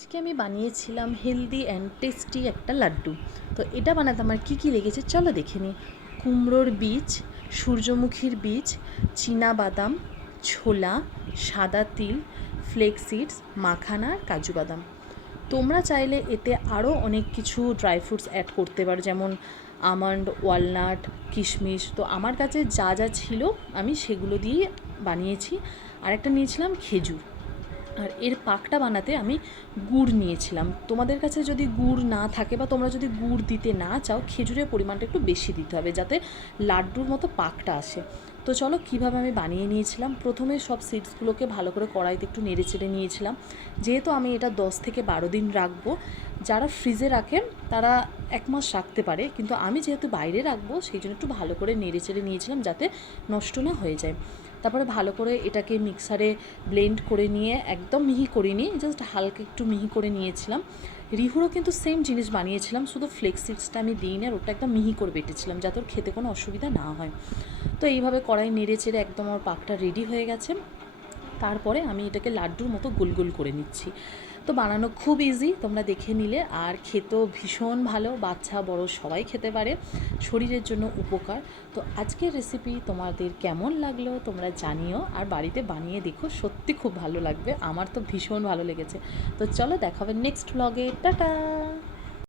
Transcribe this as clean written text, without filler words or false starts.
আজকে আমি বানিয়েছিলাম হেলদি অ্যান্ড টেস্টি একটা লাড্ডু। তো এটা বানাতে আমার কী কী লেগেছে চলো দেখে নিই। কুমড়োর বীজ, সূর্যমুখীর বীজ, চীনা বাদাম, ছোলা, সাদা তিল, ফ্লেক্স সিডস, মাখানা আর কাজু বাদাম। তোমরা চাইলে এতে আরও অনেক কিছু ড্রাই ফ্রুটস অ্যাড করতে পারো, যেমন আমন্ড, ওয়ালনাট, কিশমিশ। তো আমার কাছে যা যা ছিল আমি সেগুলো দিয়ে বানিয়েছি। আর একটা নিয়েছিলাম খেজুর। আর এর পাকটা বানাতে আমি গুড় নিয়েছিলাম। তোমাদের কাছে যদি গুড় না থাকে বা তোমরা যদি গুড় দিতে না চাও, খেজুরের পরিমাণটা একটু বেশি দিতে হবে যাতে লাড্ডুর মতো পাকটা আসে। তো চলো কীভাবে আমি বানিয়ে নিয়েছিলাম। প্রথমে সব সিডসগুলোকে ভালো করে কড়াইতে একটু নেড়ে চেড়ে নিয়েছিলাম। যেহেতু আমি এটা 10 থেকে 12 দিন রাখবো, যারা ফ্রিজে রাখেন তারা 1 মাস রাখতে পারে, কিন্তু আমি যেহেতু বাইরে রাখবো সেই জন্য একটু ভালো করে নেড়ে চেড়ে নিয়েছিলাম যাতে নষ্ট না হয়ে যায়। তারপরে ভালো করে এটাকে মিক্সারে ব্লেন্ড করে নিয়ে একদম মিহি করিনি, জাস্ট হালকা একটু মিহি করে নিয়েছিলাম। রিহুরও কিন্তু সেম জিনিস বানিয়েছিলাম, শুধু ফ্লেক্স সিডসটা আমি দিইনি, আর ওটা একদম মিহি করে বেটেছিলাম যাতে ওর খেতে কোনো অসুবিধা না হয়। তো এইভাবে কড়াই নেড়ে চেড়ে একদম আমার পাকটা রেডি হয়ে গেছে। তারপরে আমি এটাকে লাড্ডুর মতো গোল গোল করে নিচ্ছি। তো বানানো খুব ইজি, তোমরা দেখে নিলে। আর খেতেও ভীষণ ভালো, বাচ্চা বড় সবাই খেতে পারে, শরীরের জন্য উপকার। তো আজকের রেসিপি তোমাদের কেমন লাগলো তোমরা জানিও, আর বাড়িতে বানিয়ে দেখো, সত্যি খুব ভালো লাগবে। আমার তো ভীষণ ভালো লেগেছে। তো চলো দেখা হবে নেক্সট ব্লগে। টাটা।